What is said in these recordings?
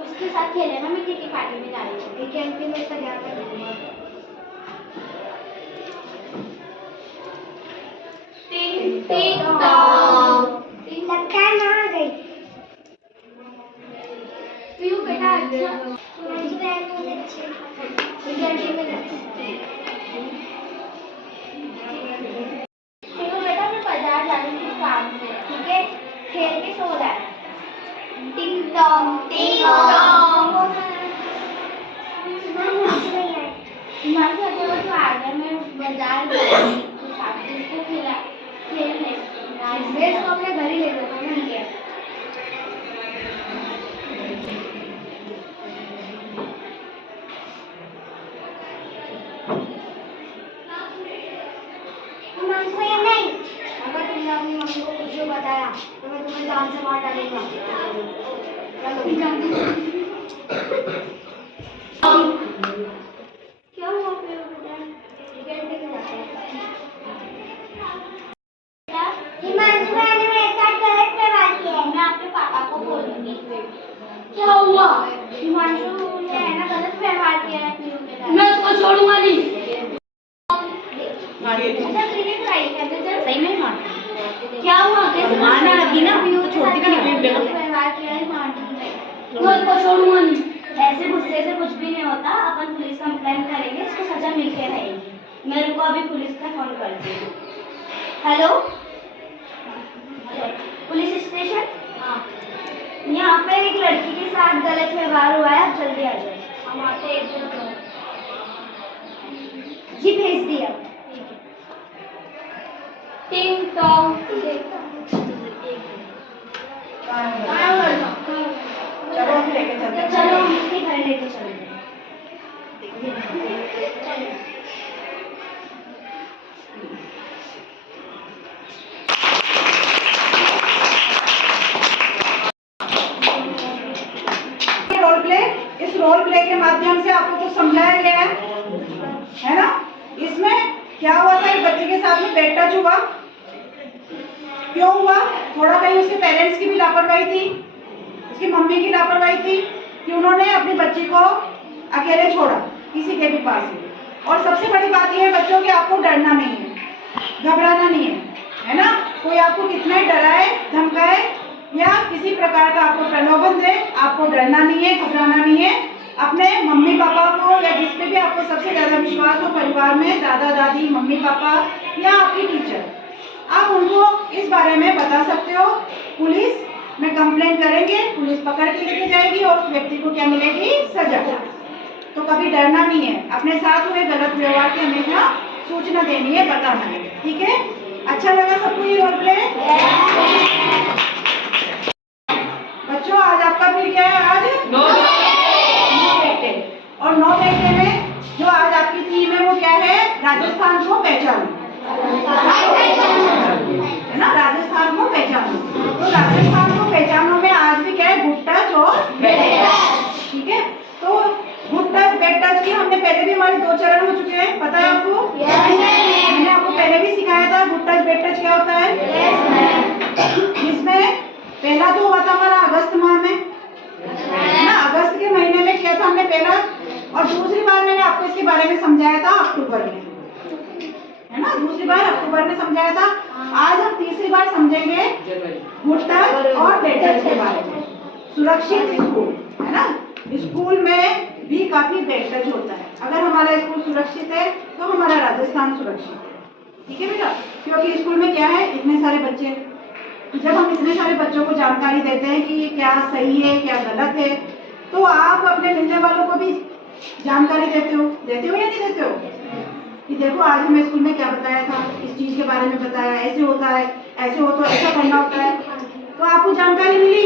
उसके साथ खेले ना, मैं किटी पार्टी में जा रही हूँ। ठीक है आंटी, मैं इसका ध्यान रखूंगा। टिंग टिंग टॉन्ग। लगता है ना आ गई। पीयू बेटा अच्छा मुझे बैग में अच्छे पीयू बेटा मैं बाजार जा रही हूँ काम से, ठीक है? खेल के सो रहा है। टिंग टॉन्ग टिंग टॉन्ग। हिमांशु अगर वो तो आ गया, मैं बाजार जा रही हूँ तो साथ में उसको खेलने मैं इसको अपने घर ही ले जाता हूँ। ठीक है। हिमांशु ये नहीं, अगर तुमने अपनी मम्मी को कुछ भी बताया तो मैं तुम्हें जान से मार डालूंगा। क्या हुआ पीयू बेटा? हिमांशु मैंने मेरे साथ गलत व्यवहार किया है। मैं आपके पापा को बोलूंगी। क्या हुआ? हिमांशु ने है ना गलत व्यवहार किया है पीयू के साथ। मैं उसको छोड़ूंगा नहीं। अच्छा क्रिकेट ट्राई करते थे। सही में मारती। क्या हुआ? कैसे मारने लगी ना पीयू तो के छोड़ती साथ भी नहीं। गलत व्यवहार किया है, मारती नहीं। मैं उसको छोड़ूंगा नहीं। ऐसे गुस्से से कुछ भी नहीं होता, अपन पुलिस कंप्लेंट करेंगे, इसको सजा मिलके रहेगी। मैं रुको अभी पुलिस का फोन करती हूँ। Hello police station. हाँ, यहाँ पे एक लड़की के साथ गलत व्यवहार हुआ है, आप जल्दी आ जाओ। हम आते एक दिन तो जी भेज दिया। टिंग टॉन्ग। चलो हम लेके चलते हैं। चलो हम इसके घर लेके चलते हैं। रोल प्ले, इस रोल प्ले के माध्यम से आपको कुछ समझाया गया है ना? इसमें क्या हुआ था, एक बच्चे के साथ में बैड टच हुआ। क्यों हुआ? थोड़ा कहीं उसके पेरेंट्स की भी लापरवाही थी, उसकी मम्मी की लापरवाही थी कि उन्होंने अपनी बच्ची को अकेले छोड़ा किसी के भी पास में। और सबसे बड़ी बात यह है बच्चों कि आपको डरना नहीं है, घबराना नहीं है ना? कोई आपको कितना ही डराए धमकाए या किसी प्रकार का आपको प्रलोभन दे, आपको डरना नहीं है, घबराना नहीं है। अपने मम्मी पापा को या जिस पे भी आपको सबसे ज्यादा विश्वास हो परिवार में, दादा दादी, मम्मी पापा या आपकी टीचर, आप उनको इस बारे में बता सकते हो। पुलिस में कंप्लेंट करेंगे, पुलिस पकड़ के लेके जाएगी और उस व्यक्ति को क्या मिलेगी? सजा। तो कभी डरना नहीं है, अपने साथ हुए गलत व्यवहार की हमेशा सूचना देनी है, बताना है। ठीक है? अच्छा लगा सबको ये रोल प्ले? बच्चों आज आपका पीरियड क्या है? आज 9 घंटे। और 9 घंटे में जो आज आपकी थीम है वो क्या है? राजस्थान को पहचानो, है ना? राजस्थान को पहचानो। तो राजस्थान को पहचानो में आज भी क्या है? गुड टच और बैड टच। ठीक है? तो गुड टच बैड टच की हमने पहले भी हमारे 2 चरण हो चुके हैं, पता है आपको? मैंने आपको पहले भी सिखाया था गुड टच बैड टच क्या होता है। इसमें पहला तो हुआ था हमारा अगस्त माह में, ना? अगस्त के महीने में किया था हमने पहला, और दूसरी बार मैंने आपको इसके बारे में समझाया था अक्टूबर में, है ना? दूसरी बार अक्टूबर में समझाया था। आज हम तीसरी बार समझेंगे गुड टच और बैड टच के बारे में। सुरक्षित स्कूल, है ना? स्कूल में भी काफी बैड टच होता है। अगर हमारा स्कूल सुरक्षित है तो हमारा राजस्थान सुरक्षित है। ठीक है बेटा? क्योंकि स्कूल में क्या है, इतने सारे बच्चे, जब हम इतने सारे बच्चों को जानकारी देते हैं कि ये क्या सही है क्या गलत है, तो आप अपने मिलने वालों को भी जानकारी देते हो या नहीं देते हो? कि देखो आज हमें स्कूल में क्या बताया था, इस चीज के बारे में बताया, ऐसे होता है, ऐसे हो तो ऐसा करना होता है। तो आपको जानकारी मिली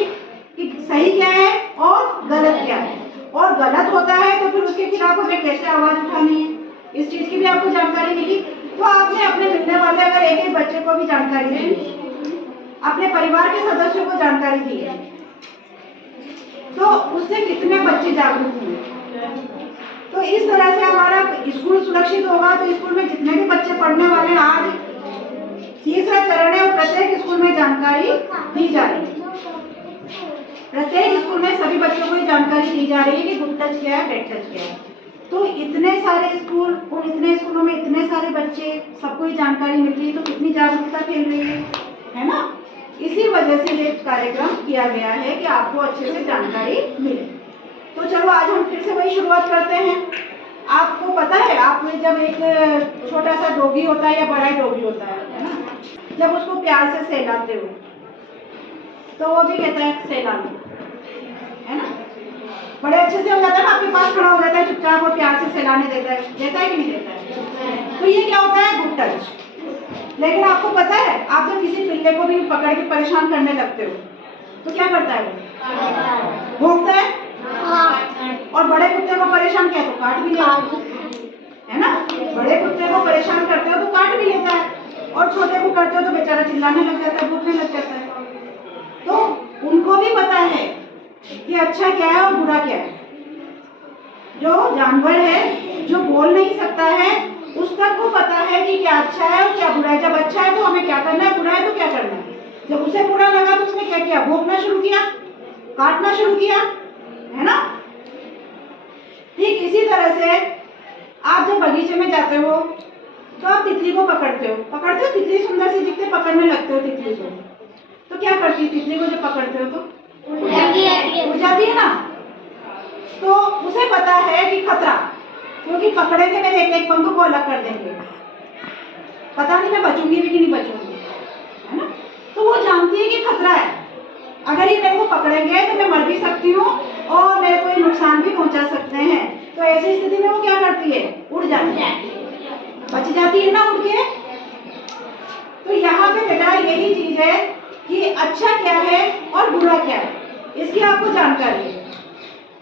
कि सही क्या है और गलत क्या है, और गलत होता है तो फिर उसके खिलाफ हमें कैसे आवाज उठानी है, इस चीज की भी आपको जानकारी मिली। तो आपने अपने मिलने वाले अगर एक बच्चे को भी जानकारी दी, अपने परिवार के सदस्यों को जानकारी दी है, तो उससे कितने बच्चे जागरूक हुए। तो इस तरह से हमारा स्कूल सुरक्षित होगा तो स्कूल में जितने भी बच्चे पढ़ने वाले हैं, आज तीसरा चरण है और प्रत्येक स्कूल में जानकारी दी जा रही है। प्रत्येक स्कूल में सभी बच्चों को ये जानकारी दी जा रही है कि गुड टच क्या है, बैड टच क्या है। तो इतने सारे स्कूल और इतने स्कूलों में इतने सारे बच्चे, सबको ये जानकारी मिल रही है, तो कितनी जागरूकता फैल रही है ना। इसी वजह से ये कार्यक्रम किया गया है कि आपको अच्छे से जानकारी मिले। तो चलो आज हम फिर से वही शुरुआत करते हैं। आपको पता है, आप जब एक छोटा सा डॉगी होता है या बड़ा डॉगी होता है ना, जब उसको प्यार से सहलाते हो तो वो भी कहता है सहला लो, है ना। बड़े अच्छे से हो जाता है ना, आपके पास खड़ा हो जाता है चुपचाप और प्यार से सहलाने देता है कि नहीं देता है। तो ये क्या होता है, गुड टच। लेकिन आपको पता है, आप जब किसी पिल्ले को भी पकड़ के परेशान करने लगते हो तो क्या करता है वो, भौंकता है। और बड़े कुत्ते को परेशान किया तो काट भी लेता है ना। बड़े कुत्ते को परेशान करते हो तो काट भी लेता है, और छोटे को करते हो तो बेचारा चिल्लाने लग जाता है, भूखने लग जाता है। तो उनको भी पता है कि अच्छा क्या है और बुरा क्या है। जो जानवर है, जो बोल नहीं सकता है, उस तक को पता है कि क्या अच्छा है और क्या बुरा है। जब अच्छा है तो हमें क्या करना है, बुरा है तो क्या करना है। जब उसे बुरा लगा तो उसने क्या किया, भौंकना शुरू किया, काटना शुरू किया, है ना। ठीक इसी तरह से आप जब बगीचे में जाते हो तो आप तितली को पकड़ते हो, तितली सुंदर सी दिखते, पकड़ने लगते हो तितली को, तो क्या करती है तितली को, जब पकड़ते हो तो उड़ जाती है ना। तो उसे पता है कि खतरा, क्योंकि पकड़ेंगे मेरे एक एक पंख को अलग कर देंगे, पता नहीं मैं बचूंगी भी कि नहीं बचूंगी, है ना। तो वो जानती है कि खतरा है, अगर ये मेरे को पकड़ेंगे तो मैं मर भी सकती हूँ और मेरे को ये नुकसान भी पहुंचा सकते हैं। तो ऐसी स्थिति में वो क्या करती है, उड़ जाती है, बच जाती है ना उड़ के। तो यहाँ पे बेटा यही चीज है कि अच्छा क्या है और बुरा क्या है, इसकी आपको जानकारी है।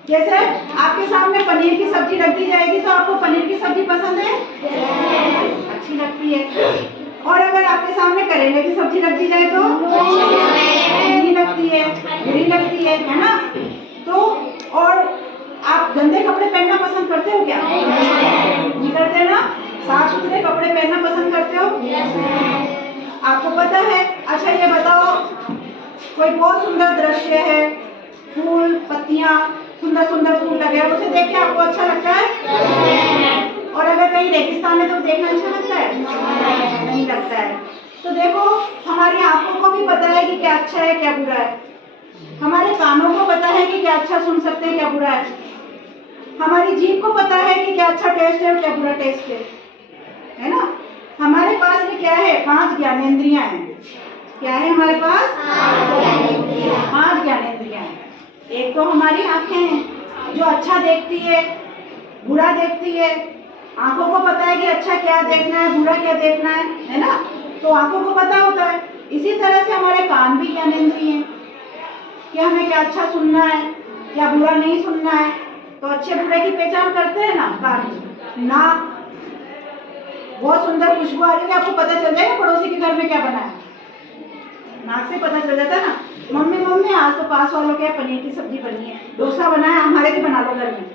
जैसे आपके सामने पनीर की सब्जी रख दी जाएगी तो आपको पनीर की सब्जी पसंद है, अच्छी लगती है। और अगर आपके सामने करेले की सब्जी रख दी जाए तो नहीं लगती है, बुरी लगती है ना। तो और आप गंदे कपड़े पहनना पसंद करते हो क्या, नहीं करते ना। साफ सुथरे कपड़े पहनना पसंद करते हो, आपको पता है। अच्छा ये बताओ, कोई बहुत सुंदर दृश्य है, फूल पत्तियां, सुंदर सुंदर फूल लगे हैं, उसे देख के आपको अच्छा लगता है। और अगर कहीं रेगिस्तान है तो देखना अच्छा लगता है, नहीं लगता है। तो देखो, हमारी आंखों को भी पता है कि क्या अच्छा है क्या बुरा है, हमारे कानों को पता है कि क्या अच्छा सुन सकते हैं क्या बुरा है, हमारी जीभ को पता है कि क्या अच्छा टेस्ट है और क्या बुरा टेस्ट है ना। हमारे पास में क्या है, 5 ज्ञानेंद्रियां हैं। क्या है हमारे पास, 5 ज्ञानेंद्रियां हैं। एक तो हमारी आंखें हैं जो अच्छा देखती है, बुरा देखती है। आंखों को पता है कि अच्छा क्या देखना है, बुरा क्या देखना है ना। तो आंखों को पता होता है। इसी तरह से हमारे कान भी ज्ञानेंद्रिय हैं कि हमें क्या अच्छा सुनना है, क्या बुरा नहीं सुनना है। तो अच्छे बुरे की पहचान करते हैं ना कान। नाक, बहुत सुंदर खुशबू आ रही है, आपको पता चल जाएगा पड़ोसी के घर में क्या बना है, नाक से पता चल जाता है ना। मम्मी मम्मी आज तो पास वालों के पनीर की सब्जी बनी है, डोसा बना है, हमारे भी बना लो घर में,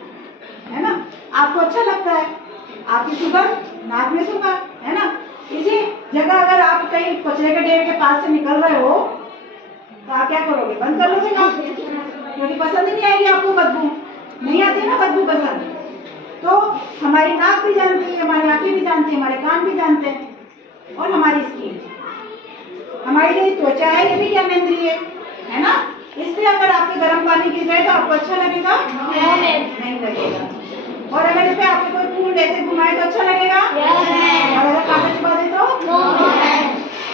है ना। आपको अच्छा लगता है, आपकी सुगंध नाक में सुगंध, है ना। इसी जगह अगर आप कहीं कचरे के ढेर के पास से निकल रहे हो तो आप क्या करोगे, बंद कर लोगे नाक, क्योंकि पसंद ही नहीं आएगी आपको, बदबू नहीं आती ना, बदबू पसंद। तो हमारी नाक भी जानती है, हमारी आंखें भी जानती है, हमारे कान भी जानते हैं, और हमारी स्किन, हमारी जो त्वचा है ये भी ज्ञानेंद्रिय है ना। इसलिए अगर आपके गर्म पानी गिर जाए तो आपको अच्छा लगेगा, नहीं लगेगा। और अगर इस पे आपके कोई फूल ऐसे घुमाए तो अच्छा लगेगा, और अगर कागज छुपा दे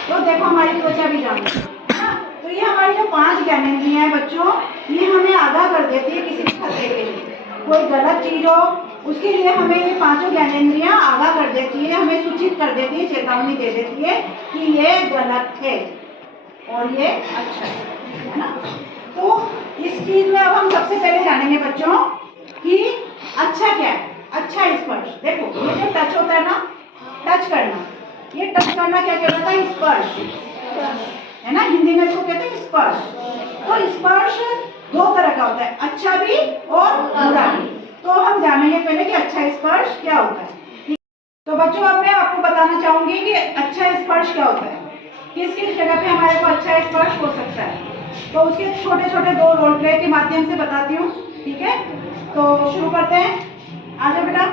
तो देखो हमारी त्वचा भी जानती है ना। तो ये हमारी जो 5 ज्ञानेंद्रियां हैं बच्चों, ये हमें आगाह कर देती है किसी भी खतरे के लिए। कोई गलत चीज हो उसके लिए हमें ये 5 ज्ञानेंद्रियां आगाह कर देती है, हमें सूचित कर देती है, चेतावनी दे देती है कि ये गलत है और ये अच्छा है ना। तो इस चीज में अब हम सबसे पहले जानेंगे बच्चों कि अच्छा क्या है। अच्छा स्पर्श, देखो ये जो टच होता है ना, टच करना, ये टच करना क्या कहलाता है, स्पर्श, है ना। हिंदी में इसको कहते हैं स्पर्श। तो स्पर्श 2 तरह का होता है, अच्छा भी और बुरा भी। तो हम जानेंगे पहले कि अच्छा स्पर्श क्या होता है। तो बच्चों अब मैं आपको बताना चाहूंगी कि अच्छा स्पर्श क्या होता है, किस किस जगह पे हमारे को अच्छा स्पर्श हो सकता है। तो उसके छोटे छोटे 2 रोल प्ले के माध्यम से बताती हूँ, ठीक है। तो शुरू करते हैं, आ जाओ बेटा।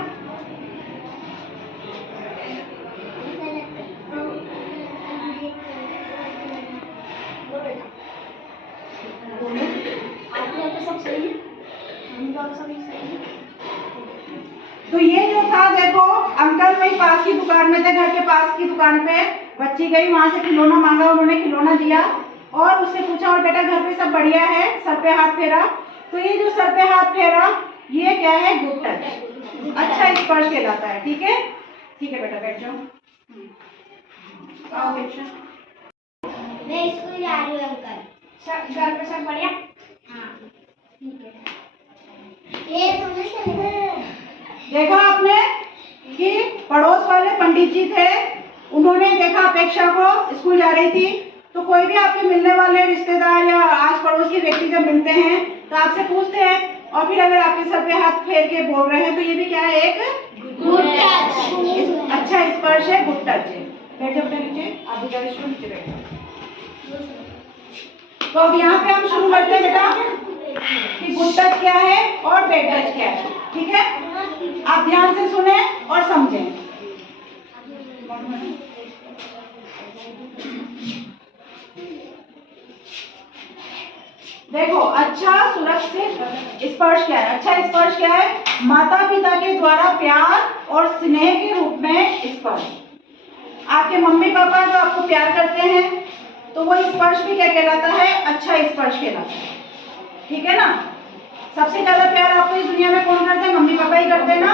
तो ये जो था, देखो अंकल वही पास की दुकान में थे, घर के पास की दुकान पे बच्ची गई, वहां से खिलौना मांगा, उन्होंने खिलौना दिया और उससे पूछा और बेटा घर पे सब बढ़िया है, सर पे हाथ फेरा। तो ये जो सर पे हाथ फेरा, ये क्या है, गुड टच, अच्छा स्पर्श कहलाता है, ठीक है। ठीक है बेटा, बैठ जाओ। आओ बेटा। मैं स्कूल जा रही हूँ अंकल। सब घर पे सब बढ़िया? हाँ ठीक है। ये तुमने देखा आपने कि पड़ोस वाले पंडित जी थे, उन्होंने देखा अपेक्षा को स्कूल जा रही थी। तो कोई भी आपके मिलने वाले रिश्तेदार या आस पड़ोस के व्यक्ति जब मिलते हैं तो आपसे पूछते हैं, और फिर अगर आपके सर पे हाथ फेर के बोल रहे हैं तो ये भी क्या है, एक गुड टच, अच्छा स्पर्श है, गुड टच है। बैठ जाओ बेटा नीचे, आप भी नीचे बैठो। तो अब यहाँ पे हम शुरू करते हैं बेटा कि गुड टच क्या है और बैड टच क्या है, ठीक है। आप ध्यान से सुने और समझें। देखो, अच्छा सुरक्षित स्पर्श क्या है? अच्छा स्पर्श क्या है? माता पिता के द्वारा प्यार और स्नेह के रूप में स्पर्श। आपके मम्मी पापा जो आपको प्यार करते हैं तो वो स्पर्श भी क्या कहलाता है? अच्छा स्पर्श कहलाता है, ठीक है ना। सबसे ज्यादा प्यार आपको इस दुनिया में कौन करते हैं? मम्मी पापा ही करते हैं ना।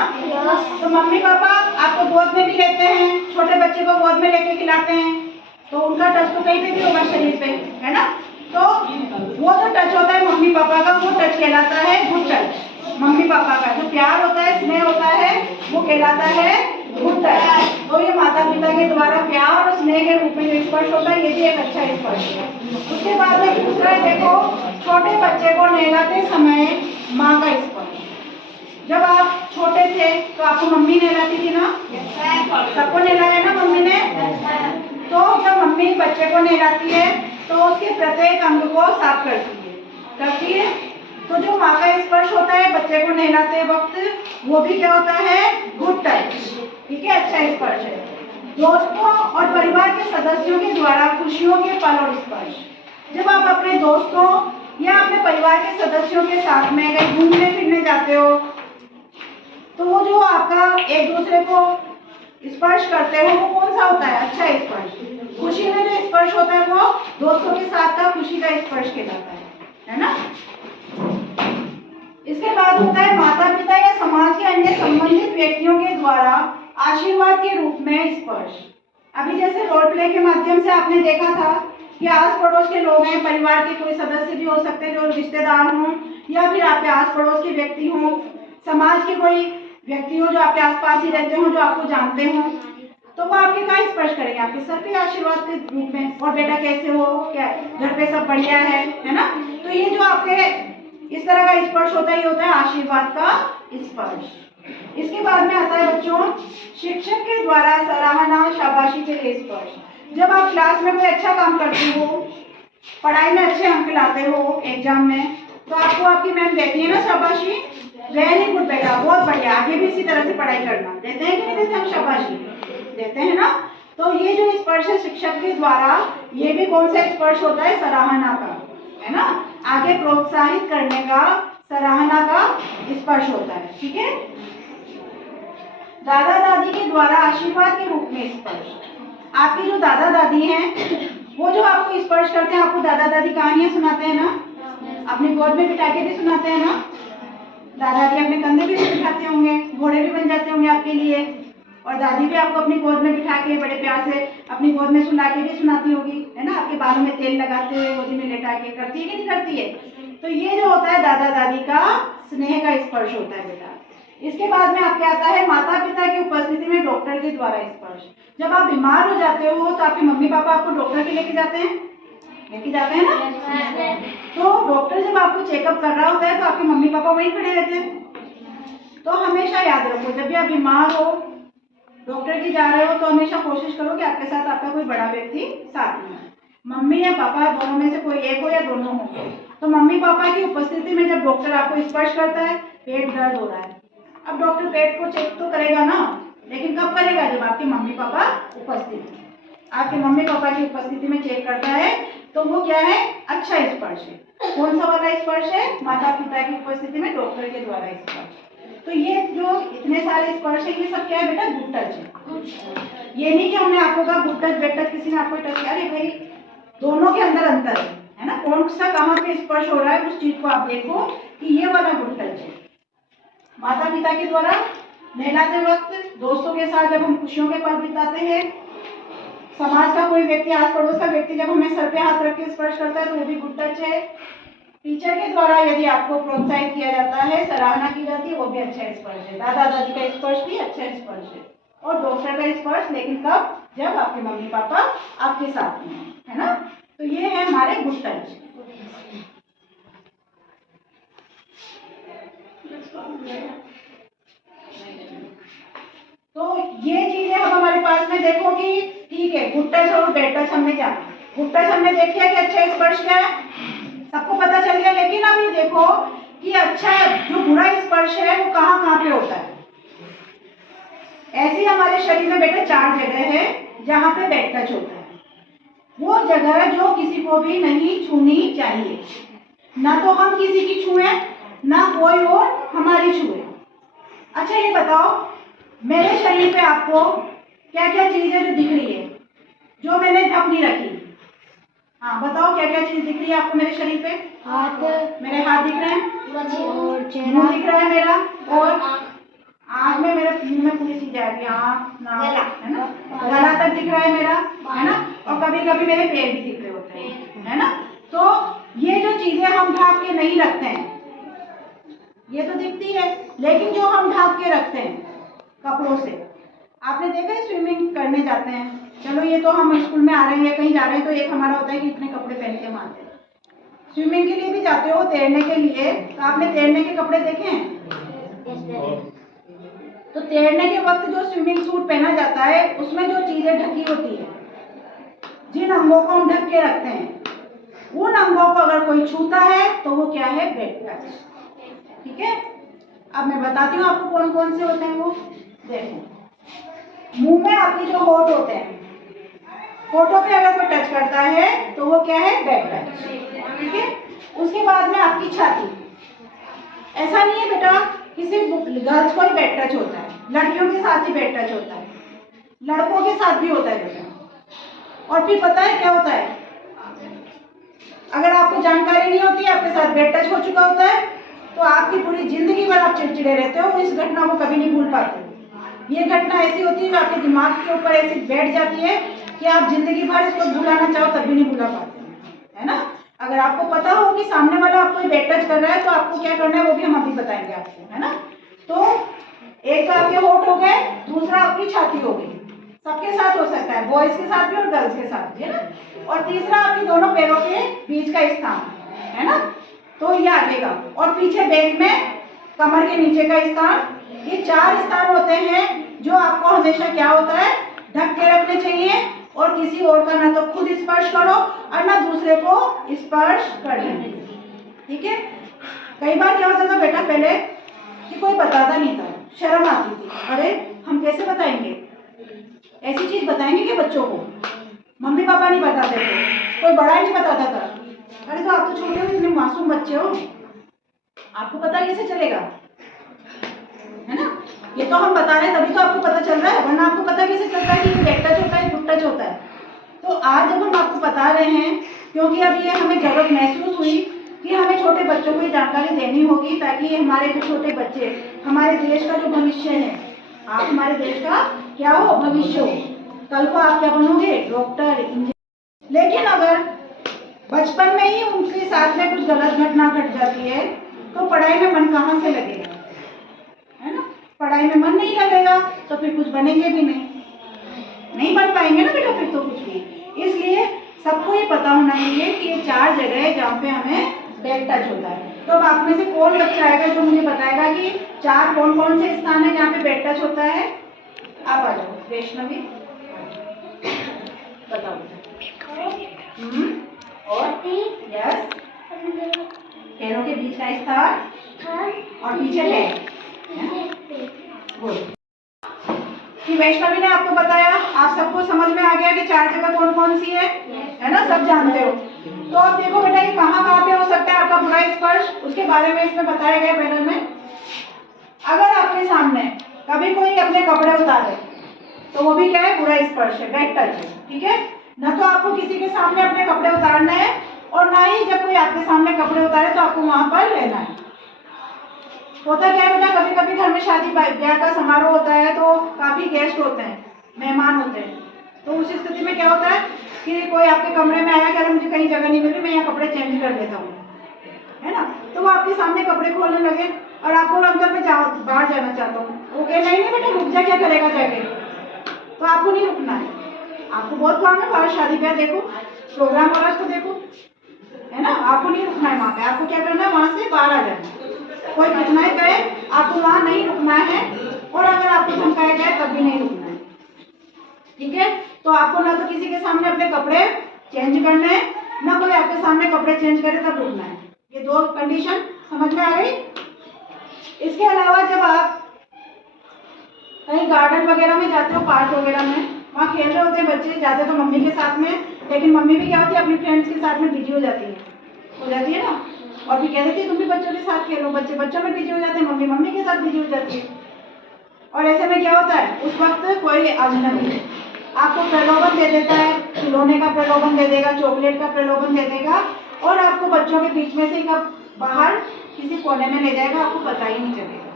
तो मम्मी पापा आपको गोद में भी लेते हैं, छोटे बच्चे को गोद में लेके खिलाते हैं, तो उनका टच तो कहीं पे भी होगा शरीर पे, है ना। तो वो जो टच होता है मम्मी पापा का, वो टच कहलाता है गुड टच। मम्मी पापा का जो प्यार होता है, स्नेह होता है, वो कहलाता है गुड टच। तो ये माता पिता के द्वारा प्यार और स्नेह के रूप में जो स्पर्श होता है, ये भी एक अच्छा स्पर्श है। उसके बाद में दूसरा है, देखो छोटे बच्चे को नहलाते समय माँ का स्पर्श। जब आप छोटे थे तो आपको मम्मी नहलाती थी ना, सबको नहलाया ना मम्मी ने। तो जब मम्मी बच्चे को नहलाती है तो उसके प्रत्येक अंग को साफ करती है। तो जो माँ का स्पर्श होता है बच्चे को नहलाते वक्त, वो भी क्या होता है? गुड टच, ठीक है, अच्छा स्पर्श है। दोस्तों और परिवार के सदस्यों के द्वारा खुशियों के पल और स्पर्श। जब आप अपने दोस्तों या अपने परिवार के सदस्यों के साथ में कहीं घूमने फिरने जाते हो तो वो जो आपका एक दूसरे को स्पर्श करते हो, वो कौन सा होता है? अच्छा स्पर्श। खुशी में जो स्पर्श होता है वो दोस्तों के साथ का खुशी का स्पर्श कहलाता है ना। इसके बाद होता है माता पिता या समाज के अन्य संबंधित व्यक्तियों के द्वारा आशीर्वाद के रूप में स्पर्श। अभी जैसे रोल प्ले के माध्यम से आपने देखा था कि आस पड़ोस के लोग हैं, परिवार के कोई सदस्य भी हो सकते हैं जो रिश्तेदार हों, या फिर आपके आस पड़ोस के व्यक्ति हों, समाज के कोई व्यक्ति हो जो आपके आसपास ही रहते हो, जो आपको जानते हो, तो वो आपके कहाँ स्पर्श करेंगे? आपके सर पे आशीर्वाद के रूप में। और बेटा कैसे हो, क्या घर पे सब बढ़िया है ना। तो ये जो आपके इस तरह का स्पर्श होता है, ये होता है आशीर्वाद का स्पर्श। इसके बाद में आता है बच्चों शिक्षक के द्वारा सराहना शाबाशी के लिए स्पर्श। जब आप क्लास में कोई अच्छा काम करते हो, पढ़ाई में अच्छे अंक लाते हो एग्जाम में, तो आपको आपकी मैम देती है ना शाबाशी, वेरी गुड बेटा, बहुत बढ़िया, आगे भी इसी तरह से पढ़ाई करना। देते हैं कि नहीं देते? हम शाबाशी देते हैं ना। तो ये जो स्पर्श है शिक्षक के द्वारा, ये भी कौन सा स्पर्श होता है? सराहना का, है ना, आगे प्रोत्साहित करने का, सराहना का स्पर्श होता है, ठीक है। दादा दादी के द्वारा आशीर्वाद के रूप में स्पर्श। आपके जो दादा दादी हैं वो जो आपको स्पर्श करते हैं, आपको दादा दादी कहानियां सुनाते हैं ना, अपने गोद में बिठा के भी सुनाते हैं ना, दादाजी अपने कंधे पे भी बिठाते होंगे, घोड़े भी बन जाते होंगे आपके लिए, और दादी भी आपको अपनी गोद में बिठा के बड़े प्यार से अपनी गोद में सुला के भी सुनाती होगी, है ना, आपके बालों में तेल लगाते हुए गोदी में लेटा के। करती है कि नहीं करती है? तो ये जो होता है दादा दादी का स्नेह का स्पर्श होता है बेटा। इसके बाद में आपके आता है माता पिता की उपस्थिति में डॉक्टर के द्वारा स्पर्श। जब आप बीमार हो जाते हो तो आपके मम्मी पापा आपको डॉक्टर के लेके जाते हैं ना। तो डॉक्टर जब आपको चेकअप कर रहा होता है तो आपके मम्मी पापा वहीं खड़े रहते हैं। तो हमेशा याद रखो, जब भी आप बीमार हो, डॉक्टर की जा रहे हो, तो हमेशा कोशिश करो कि आपके साथ आपका कोई बड़ा व्यक्ति साथ में हो। मम्मी या पापा दोनों में से कोई एक हो या दोनों होंगे। तो मम्मी पापा की उपस्थिति में जब डॉक्टर आपको स्पर्श करता है, पेट दर्द हो रहा है, अब डॉक्टर पेट को चेक तो करेगा ना, लेकिन कब करेगा? जब आपके मम्मी पापा उपस्थित हैं। आपके मम्मी पापा की उपस्थिति में चेक करता है तो वो क्या है? अच्छा स्पर्श है। कौन सा वाला स्पर्श है? माता पिता की उपस्थिति में डॉक्टर के द्वारा स्पर्श। तो ये जो इतने सारे स्पर्श है, ये सब क्या है बेटा? गुड टच है। ये नहीं कि हमने आपको कहा गुड टच बेड टच, किसी ने आपको टच किया। अरे भाई, दोनों के अंदर अंतर है ना? कौन सा कहाँ पे स्पर्श हो रहा है, उस चीज को आप देखो कि ये वाला गुड टच है। माता पिता के द्वारा नहलाते वक्त, दोस्तों के साथ जब हम खुशियों के पल बिताते हैं, समाज का कोई व्यक्ति, आस पड़ोस का व्यक्ति जब हमें सर पे हाथ रख के स्पर्श करता है तो वो भी गुड टच है। टीचर के द्वारा यदि आपको प्रोत्साहित किया जाता है, सराहना की जाती है, वो भी अच्छा स्पर्श है। दादा दादी का स्पर्श भी अच्छा स्पर्श है। और डॉक्टर का स्पर्श, लेकिन कब? जब आपके मम्मी पापा आपके साथ में है ना? तो ये है हमारे गुड टच। तो ये चीजें हम हमारे पास में देखो कि ठीक है, गुड टच और बैड टच हमने जाना। गुड टच हमने देख लिया कि अच्छा स्पर्श क्या है, सबको पता चल गया। लेकिन अब ये देखो कि अच्छा जो बुरा स्पर्श है वो कहाँ कहाँ पे होता है। ऐसे हमारे शरीर में बेटा 4 जगह है जहाँ पे बैड टच होता है। वो जगह जो किसी को भी नहीं छूनी चाहिए, ना तो हम किसी की छुए, ना कोई और हमारी छुए। अच्छा ये बताओ, मेरे शरीर पे आपको क्या क्या चीज है जो दिख रही है, जो मैंने ढक नहीं रखी? हाँ बताओ, क्या क्या चीज दिख रही है आपको मेरे शरीर पे? हाथ, मेरे हाथ दिख रहे हैं, और मुंह दिख रहा है मेरा, और आँख में, मेरे मुंह में पूरी चीज आ रही है, आँख, नाक, है ना, गला तक दिख रहा है मेरा, है ना, और कभी कभी मेरे पैर भी दिख रहे होते हैं, है ना। तो ये जो चीजें हम ढक के नहीं रखते हैं, ये तो दिखती है, लेकिन जो हम ढक के रखते हैं कपड़ों से, आपने देखा है स्विमिंग करने जाते हैं, चलो ये तो हम स्कूल में आ रहे हैं या कहीं जा रहे हैं तो एक हमारा होता है कि इतने कपड़े पहन के मारते हैं। स्विमिंग के लिए भी जाते हो, तैरने के लिए, तो आपने तैरने के कपड़े देखे हैं? तो तैरने के वक्त जो स्विमिंग सूट पहना जाता है उसमें जो चीजें ढकी होती है, जिन अंगों को हम ढक के रखते हैं, उन अंगों को अगर कोई छूता है तो वो क्या है? Bad touch. ठीक है, अब मैं बताती हूँ आपको कौन कौन से होते हैं वो। देखो, मुंह में आपके जो होठ होते हैं, होठों पे अगर कोई टच करता है तो वो क्या है? Bad touch. ठीक है, उसके बाद में आपकी छाती। ऐसा नहीं है बेटा किसी गर्ल्स को ही बैड टच होता है, लड़कियों के साथ ही बैड टच होता है, लड़कों के साथ भी होता है बेटा। और फिर पता है क्या होता है? अगर आपको जानकारी नहीं होती, आपके साथ बैड टच हो चुका होता है, तो आपकी पूरी जिंदगी भर आप चिड़चिड़े रहते हो, इस घटना को कभी नहीं भूल पाते। ये घटना ऐसी होती है जो आपके दिमाग के ऊपर ऐसी बैठ जाती है कि आप जिंदगी भर इसको भुलाना चाहो तब भी नहीं भुला पाते, है ना। अगर आपको पता हो कि सामने वाला आपको बैड टच कर रहा है तो आपको क्या करना है वो भी हम अभी बताएंगे आपको, है ना। तो एक तो आपके होठ हो गए, दूसरा आपकी छाती हो गई, सबके साथ हो सकता है, बॉयज के साथ भी और गर्ल्स के साथ भी, है ना। और तीसरा आपके दोनों पैरों के बीच का स्थान, है ना, तो ये आगे का, और पीछे बैक में कमर के नीचे का स्थान। ये 4 स्थान होते हैं जो आपको हमेशा क्या होता है? ढक के रखने चाहिए, और किसी और का ना तो खुद स्पर्श करो और ना दूसरे को स्पर्श करना। ठीक है, कई बार क्या होता था बेटा पहले कि कोई बताता नहीं था, शर्म आती थी, अरे हम कैसे बताएंगे, ऐसी चीज बताएंगे कि बच्चों को मम्मी पापा नहीं बताते थे, कोई बड़ा ही नहीं बताता था। अरे तो आप तो छोटे हो, इतने मासूम बच्चे हो, आपको पता कैसे चलेगा, है ना। ये तो हम बता रहे हैं तभी तो आपको पता चल रहा है, वरना आपको पता कैसे चलता है कि ये बैड टच होता है, गुड टच होता है। तो आज जब हम आपको बता रहे हैं, क्योंकि अब ये हमें जरूरत महसूस हुई कि हमें छोटे बच्चों को ये जानकारी देनी होगी, ताकि हमारे जो छोटे बच्चे, हमारे देश का जो भविष्य है, आप हमारे देश का क्या हो? भविष्य हो। कल को आप क्या बनोगे? Doctor, engineer. लेकिन अगर बचपन में ही उनके साथ में कुछ गलत घटना घट जाती है तो पढ़ाई में मन कहाँ से लगेगा, है ना। पढ़ाई में मन नहीं लगेगा तो फिर कुछ बनेंगे भी नहीं बन पाएंगे ना बेटा, फिर तो कुछ भी। इसलिए सबको ये पता होना चाहिए कि ये 4 जगह है जहाँ पे हमें बैड टच होता है। तो अब आप में से कौन बच्चा आएगा जो मुझे बताएगा कि 4 कौन कौन से स्थान है जहाँ पे बैड टच होता है? आप आ जाओ, वैष्णवी बताओ। और यस, पैरों के बीच का स्थान और पीछे पैर। गुड। कि वैष्णवी ने आपको बताया, आप सबको समझ में आ गया कि 4 जगह कौन कौन सी है ना, सब जानते हो। तो अब देखो बेटा ये कहाँ पे हो सकता है आपका बुरा स्पर्श, उसके बारे में इसमें बताया गया पैनल में। अगर आपके सामने कभी कोई अपने कपड़े उतारे तो वो भी क्या है, बुरा स्पर्श है, बैड टच है, ठीक है। न तो आपको किसी के सामने अपने कपड़े उतारना है और ना ही जब कोई आपके सामने कपड़े उतारे तो आपको वहां पर रहना है। होता क्या है बेटा, कभी कभी घर में शादी ब्याह का समारोह होता है तो काफी गेस्ट होते हैं, मेहमान होते हैं, तो उस स्थिति में क्या होता है कि कोई आपके कमरे में आया, कह रहा मुझे कहीं जगह नहीं मिल रही, मैं यहाँ कपड़े चेंज कर लेता हूँ, है ना। तो वो आपके सामने कपड़े खोलने लगे और आपको अंदर में बाहर जाना चाहता हूँ, वो कह नहीं बेटा रुक जा, क्या करेगा जाके। तो आपको नहीं रुकना है, आपको बहुत काम है, बाहर शादी ब्याह देखो, प्रोग्राम हो रहा है तो देखो, है ना। आपको नहीं रुकना है वहाँ पे, आपको क्या करना है, वहाँ से बाहर आ जाना है। कोई कितना ही कहे आपको वहाँ नहीं रुकना है, और अगर आपको धमकाया जाए तब भी नहीं रुकना है, ठीक है। तो आपको ना तो किसी के सामने अपने कपड़े चेंज करने हैं, ना कोई आपके सामने कपड़े चेंज करे तब रुकना है। ये 2 कंडीशन समझ में आ गई। इसके अलावा जब आप कहीं गार्डन वगैरह में जाते हो, पार्क वगैरह में, वहाँ खेल रहे होते हैं बच्चे, जाते तो मम्मी के साथ में, लेकिन मम्मी भी क्या होती है अपनी फ्रेंड्स के साथ में बिजी हो जाती है ना, और फिर कह देती है तुम भी बच्चों के साथ खेलो, बच्चे बच्चों में बिजी हो जाते हैं, मम्मी मम्मी के साथ बिजी हो जाती है। और ऐसे में क्या होता है, उस वक्त कोई अजनबी आपको प्रलोभन दे देता है, खिलौने का प्रलोभन दे देगा, चॉकलेट का प्रलोभन दे देगा, और आपको बच्चों के बीच में से कब बाहर किसी कोने में ले जाएगा, आपको पता ही नहीं चलेगा,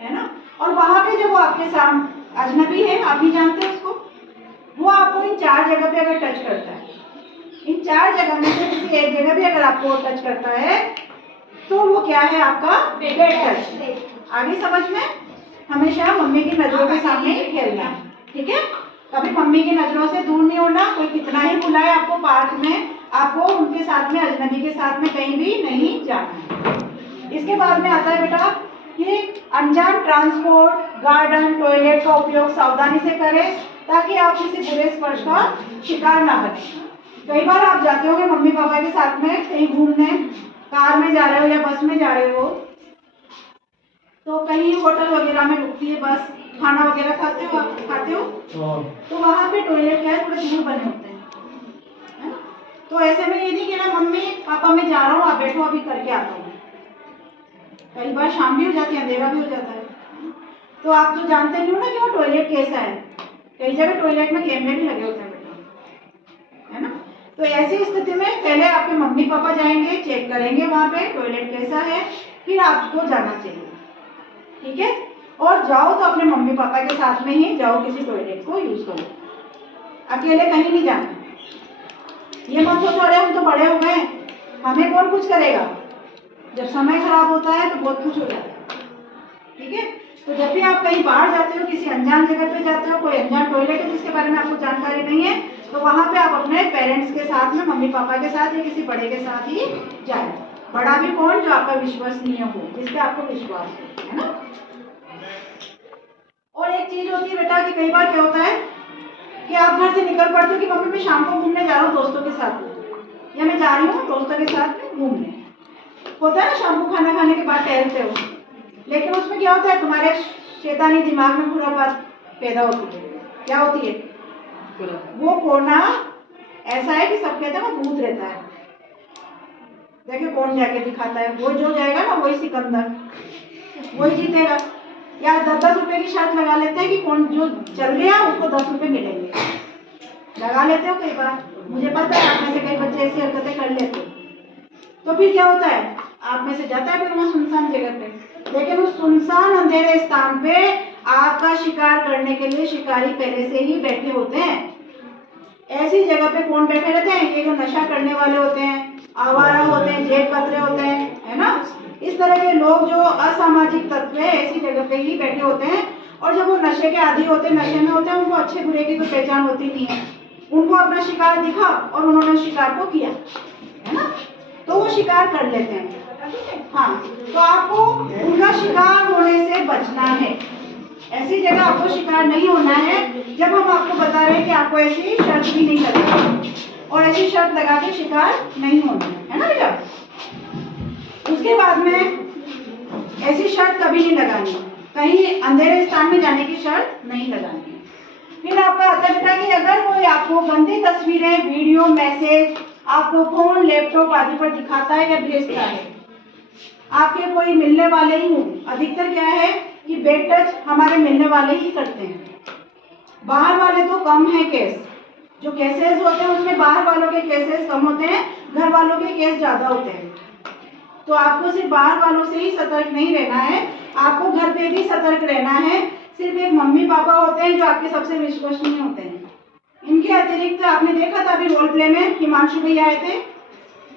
है ना। और वहां पे जब वो आपके सामने अजनबी है, आप नहीं जानते उसको, वो आपको इन 4 जगह पे अगर टच करता है, इन 4 जगह में से किसी एक जगह भी अगर आपको टच करता है तो वो क्या है, आपका बेड टच। आगे समझ में, हमेशा मम्मी की नजरों के सामने ही खेलना है, ठीक है। कभी मम्मी की नजरों से दूर नहीं होना, कोई कितना ही बुलाए आपको पार्क में, आपको उनके साथ में, अजनबी के साथ में कहीं भी नहीं जाना। इसके बाद में आता है बेटा कि अनजान ट्रांसपोर्ट, गार्डन, टॉयलेट का उपयोग सावधानी से करें ताकि आप किसी बुरे स्पर्श का शिकार ना बने। कई बार आप जाते होंगे मम्मी पापा के साथ में कहीं घूमने, कार में जा रहे हो या बस में जा रहे हो, तो कहीं होटल वगैरह में रुकती है बस, खाना वगैरह खाते हो तो वहाँ पे टॉयलेट क्या है, थोड़े दूर बने होते हैं, है ना? तो ऐसे में ये नहीं कहना मम्मी पापा मैं जा रहा हूँ आप बैठो अभी करके आता हूँ। कई बार शाम भी हो जाती है, अंधेरा भी हो जाता है, तो आप तो जानते नहीं हो ना कि वो टॉयलेट कैसा है। कई जगह टॉयलेट में कैमरे भी लगे होते हैं बेटा, है ना। तो ऐसी स्थिति में पहले आपके मम्मी पापा जाएंगे, चेक करेंगे वहाँ पे टॉयलेट कैसा है, फिर आपको जाना चाहिए, ठीक है। और जाओ तो अपने मम्मी पापा के साथ में ही जाओ, किसी टॉयलेट को यूज करो, अकेले कहीं नहीं जाना। ये मत सोचो अरे हम तो बड़े हो गए हमें कौन कुछ करेगा, जब समय खराब होता है तो बहुत कुछ हो जाता है, ठीक है। तो जब भी आप कहीं बाहर जाते हो, किसी अनजान जगह पे जाते हो, कोई अनजान टॉयलेट है जिसके बारे में आपको जानकारी नहीं है, तो वहाँ पे आप अपने पेरेंट्स के साथ में, मम्मी पापा के साथ या किसी बड़े के साथ ही जाए। बड़ा भी कौन, जो आपका विश्वसनीय हो, जिस पे आपको विश्वास हो, है ना। और एक चीज होती है बेटा कि कई बार क्या होता है कि आप घर से निकल पड़ते हो कि मम्मी मैं शाम को घूमने जा रहा हूँ दोस्तों के साथ में, या मैं जा रही हूँ दोस्तों के साथ में घूमने। होता है ना शाम को खाना खाने के बाद टहलते हो, लेकिन उसमें क्या होता है तुम्हारे शैतानी दिमाग में पूरा बात पैदा होती है। क्या होती है? वो कोना ऐसा है कि सब कहते हैं वो भूत रहता है। देखिए कौन जाके दिखाता है, वो जो जाएगा ना वही सिकंदर, वही जीतेगा। या 10-10 रुपए की शर्त लगा लेते हैं कि कौन जो चल गया उसको 10 रुपए मिलेंगे, लगा लेते हो। कई बार मुझे पता है आप में से कई बच्चे ऐसी हरकतें कर लेते हो। तो फिर क्या होता है, आप में से जाता है फिर वहाँ सुनसान जगह पे, लेकिन उस सुनसान अंधेरे स्थान पे आपका शिकार करने के लिए शिकारी पहले से ही बैठे होते हैं। ऐसी जगह पे कौन बैठे रहते हैं? ये जो नशा करने वाले होते हैं, आवारा होते हैं, जेब कतरे होते हैं, है ना। इस तरह के लोग जो असामाजिक तत्व है ऐसी जगह पे ही बैठे होते हैं। और जब वो नशे के आदी होते हैं, नशे में होते हैं, उनको अच्छे बुरे की तो पहचान होती नहीं है। उनको अपना शिकार दिखा और उन्होंने शिकार को किया, है ना, तो वो शिकार कर लेते हैं। हाँ, तो आपको उनका शिकार होने से बचना है। ऐसी जगह आपको शिकार नहीं होना है जब हम आपको बता रहे हैं कि आपको ऐसी शर्त भी नहीं लगानी और ऐसी शर्त लगा के शिकार नहीं होना है ना बेटा। उसके बाद में ऐसी शर्त कभी नहीं लगानी, कहीं अंधेरे स्थान में जाने की शर्त नहीं लगानी। फिर आपका आता बेटा कि अगर कोई आपको गंदी तस्वीरें, वीडियो, मैसेज आपको फोन, लैपटॉप आदि पर दिखाता है या भेजता है, आपके कोई मिलने वाले ही हों, अधिकतर क्या है कि बेड टच हमारे मिलने वाले ही करते हैं, बाहर वाले तो कम है केस। जो केसेस होते हैं उसमें बाहर वालों के केसेस कम होते हैं, घर वालों के केस ज्यादा होते हैं। तो आपको सिर्फ बाहर वालों से ही सतर्क नहीं रहना है, आपको घर पे भी सतर्क रहना है। सिर्फ एक मम्मी पापा होते हैं जो आपके सबसे विश्वसनीय होते हैं। इनके अतिरिक्त आपने देखा था अभी रोल प्ले में हिमांशु भैया आए थे,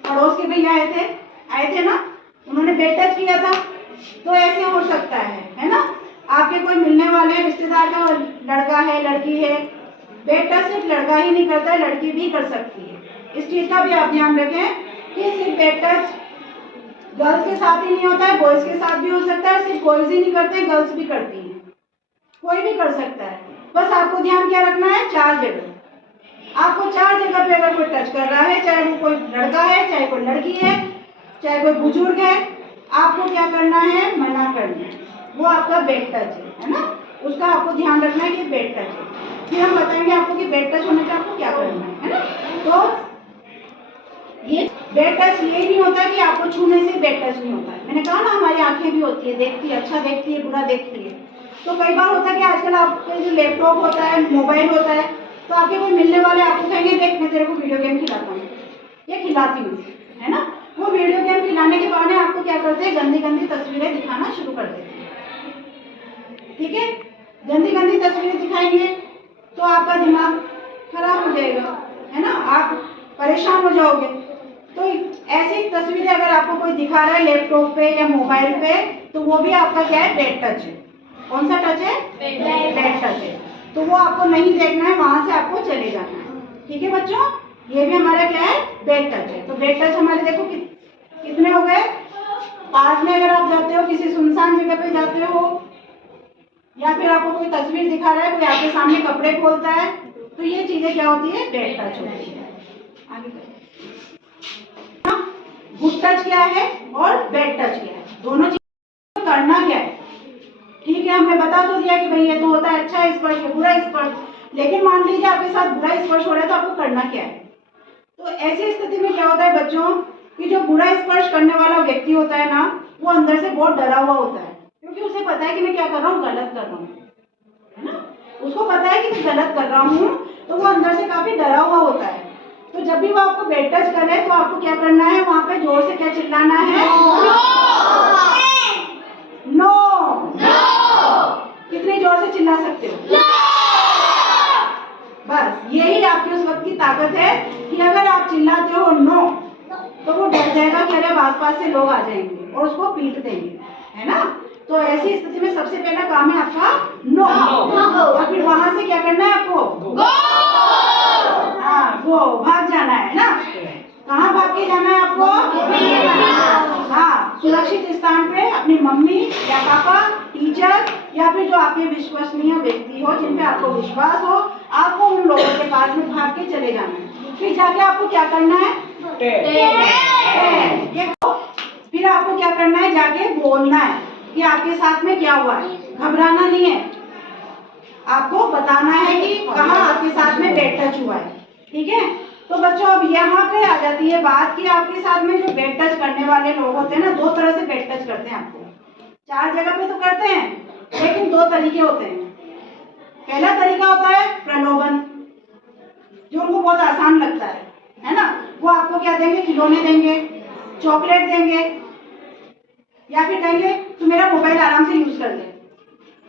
पड़ोस के भैया आए थे ना, उन्होंने बेड टच किया था। तो ऐसे हो सकता है ना, आपके कोई मिलने वाले रिश्तेदार का लड़का है, लड़की है, बेड टच सिर्फ लड़का ही नहीं करता है, लड़की भी कर सकती है। इस चीज का भी आप ध्यान रखें कि सिर्फ बेड टच गर्ल्स के साथ ही नहीं होता है, बॉयज के साथ भी हो सकता है। सिर्फ बॉयज ही नहीं करते, गर्ल्स भी करती हैं, कोई भी कर सकता है। बस आपको ध्यान क्या रखना है, 4 जगह, आपको 4 जगह पे अगर कोई टच कर रहा है, चाहे वो कोई लड़का है, चाहे कोई लड़की है, चाहे कोई बुजुर्ग है, आपको क्या करना है, मना करना है। वो आपका बेड टच है ना, उसका आपको ध्यान रखना है कि बेड टच है। फिर हम बताएंगे आपको कि बेड टच होने पे आपको क्या करना है ना। तो ये बेड टच ये नहीं होता कि आपको छूने से बेड टच नहीं होता है। मैंने कहा ना हमारी आंखें भी होती है, देखती है, अच्छा देखती है, बुरा देखती है। तो कई बार होता है कि आजकल आपके जो लैपटॉप होता है, मोबाइल होता है, तो आपके कोई मिलने वाले आपको कहेंगे देख मैं तेरे को वीडियो गेम खिलाता हूँ या खिलाती हूँ, है ना। वो वीडियो गेम खिलाने के बहाने आपको क्या करते हैं, गंदी गंदी तस्वीरें दिखाना शुरू कर देते हैं। ठीक है, गंदी गंदी तस्वीरें दिखाएंगे तो आपका दिमाग खराब हो जाएगा, है ना, आप परेशान हो जाओगे। तो ऐसी तस्वीरें अगर आपको कोई दिखा रहा है लैपटॉप पे या मोबाइल पे, तो वो भी आपका क्या है, बेड टच है। कौन सा टच है, बेड टच है। तो वो आपको नहीं देखना है, वहां से आपको चले जाना है। ठीक है बच्चों, ये भी हमारा क्या है, बेड टच है। तो बेड टच हमारे देखो कितने हो गए। पार्क में अगर आप जाते हो, किसी सुनसान जगह पे जाते हो, या फिर आपको कोई तस्वीर दिखा रहा है, कोई आपके सामने कपड़े खोलता है, तो ये चीजें क्या होती है, बेड टच होती है। आगे गुड टच क्या है और बेड टच क्या है, दोनों चीज करना क्या है। ठीक है, हमने बता तो दिया कि भाई ये तो होता है अच्छा स्पर्श या बुरा स्पर्श, लेकिन मान लीजिए आपके साथ बुरा स्पर्श हो रहा है तो आपको करना क्या है। तो ऐसी स्थिति में क्या होता है बच्चों कि जो बुरा स्पर्श करने वाला व्यक्ति होता है ना, वो अंदर से बहुत डरा हुआ होता है, क्योंकि उसे पता है कि मैं क्या कर रहा हूँ, गलत कर रहा हूँ, है ना। उसको पता है कि मैं गलत कर रहा हूँ, तो वो अंदर से काफी डरा हुआ होता है। तो जब भी वो आपको बेड टच करे तो आपको क्या करना है, वहां पे जोर से क्या चिल्लाना है, नो। कितनी जोर से चिल्ला सकते हो, बस यही आपकी उस वक्त की ताकत है कि अगर आप चिल्लाते हो नो, तो वो डर जाएगा कि अरे आसपास से लोग आ जाएंगे और उसको पीट देंगे, है ना। तो ऐसी स्थिति में सबसे पहला काम है आपका नो, और फिर वहां से क्या करना है आपको, हाँ वो भाग जाना है ना। कहाँ भाग के जाना है आपको, हाँ सुरक्षित स्थान पे, अपनी मम्मी या पापा, टीचर, या फिर जो आपके विश्वसनीय व्यक्ति हो, जिन पे आपको विश्वास हो, आपको उन लोगों के पास में भाग के चले जाना है। फिर जाके आपको क्या करना है, फिर आपको क्या करना है, जाके बोलना है कि आपके साथ में क्या हुआ है। घबराना नहीं है, आपको बताना है कि कहाँ आपके साथ में बेड टच हुआ है। ठीक है, तो बच्चों अब यहाँ पे आ जाती है बात कि आपके साथ में जो बेड टच करने वाले लोग होते हैं ना, 2 तरह से बेड टच करते हैं आपको। 4 जगह पे तो करते हैं, लेकिन 2 तरीके होते हैं। पहला तरीका होता है प्रलोभन, जो उनको बहुत आसान लगता है ना। वो आपको क्या देंगे, खिलौने देंगे, चॉकलेट देंगे, या फिर कहेंगे तू मेरा मोबाइल आराम से यूज कर ले,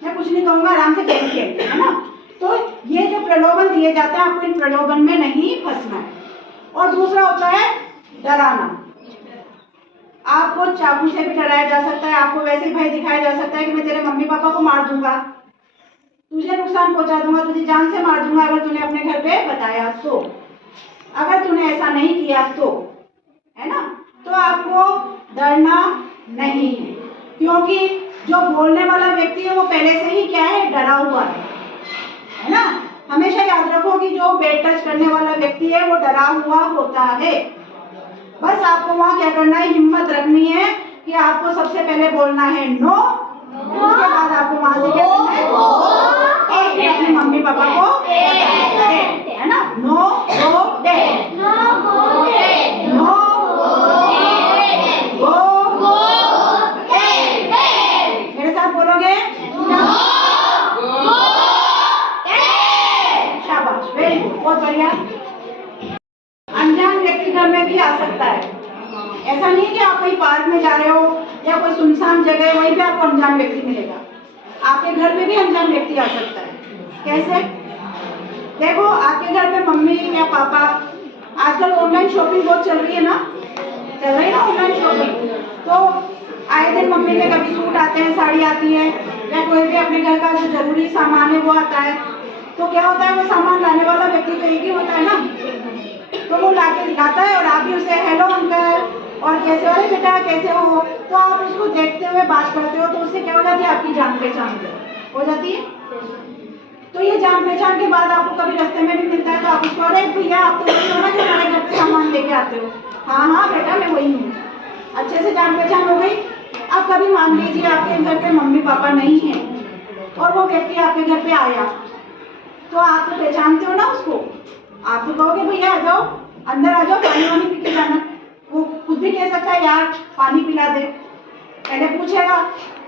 मैं कुछ नहीं कहूँगा, आराम से गेम खेल, है ना। तो ये जो प्रलोभन दिए जाते हैं, आपको इन प्रलोभन में नहीं फंसना है। और दूसरा होता है डराना, आपको चाकू से भी डराया जा सकता है, आपको वैसे भय दिखाया जा सकता है कि मैं तेरे मम्मी पापा को मार दूंगा, तुझे नुकसान पहुंचा दूंगा, तुझे जान से मार दूंगा अगर तूने अपने घर पे बताया तो, अगर तूने ऐसा नहीं किया तो, है ना। तो आपको डरना नहीं है, क्योंकि जो बोलने वाला व्यक्ति है वो पहले से ही क्या है, डरा हुआ है ना। हमेशा याद रखो कि जो बेड टच करने वाला व्यक्ति है वो डरा हुआ होता है। बस आपको वहां क्या करना है, हिम्मत रखनी है कि आपको सबसे पहले बोलना है नो, उसके बाद आपको वहां से क्या करना है और फिर अपने मम्मी पापा को बताना है ना। नो गो डैड, नो गो डैड। मेरे साथ बोलोगे शाबाश, वेरी गुड, बहुत बढ़िया। अनजान व्यक्ति घर में भी आ सकता है। ऐसा नहीं है कि आप कहीं पार्क में जा रहे हो या कोई सुनसान जगह है वहीं पे आपको अनजान व्यक्ति मिलेगा। आपके घर में भी अनजान व्यक्ति आ सकता है। कैसे? देखो, आपके घर में मम्मी या पापा, आजकल ऑनलाइन शॉपिंग बहुत चल रही है ना, चल रही है ना ऑनलाइन शॉपिंग। तो आए दिन मम्मी के कभी सूट आते हैं, साड़ी आती है, या कोई भी अपने घर का जो जरूरी सामान है वो आता है। तो क्या होता है, वो सामान लाने वाला व्यक्ति तो एक ही होता है ना, तो वो लाके दिखाता है और आप भी उसे हेलो अंकल और कैसे हो, अरे बेटा कैसे हो, तो आप उसको देखते हुए बात करते हो, तो उससे क्या हो जाती है, आपकी जान पहचान हो जाती है। तो ये जान पहचान के बाद आपको कभी रास्ते में भी मिलता है तो आप उसको, अरे भैया आप तो वही हो ना जो हमारे घर पे सामान लेके आते हो। हाँ हाँ बेटा मैं वही हूँ, अच्छे से जान पहचान हो गई। अब कभी मान लीजिए आपके घर पे मम्मी पापा नहीं है और वो व्यक्ति आपके घर पे आया, तो आप तो पहचानते हो ना उसको, आप तो कहोगे भैया आ जाओ, अंदर आ जाओ, पानी वानी पी के जाना। वो खुद भी कह सकता है यार पानी पिला दे, पहले पूछेगा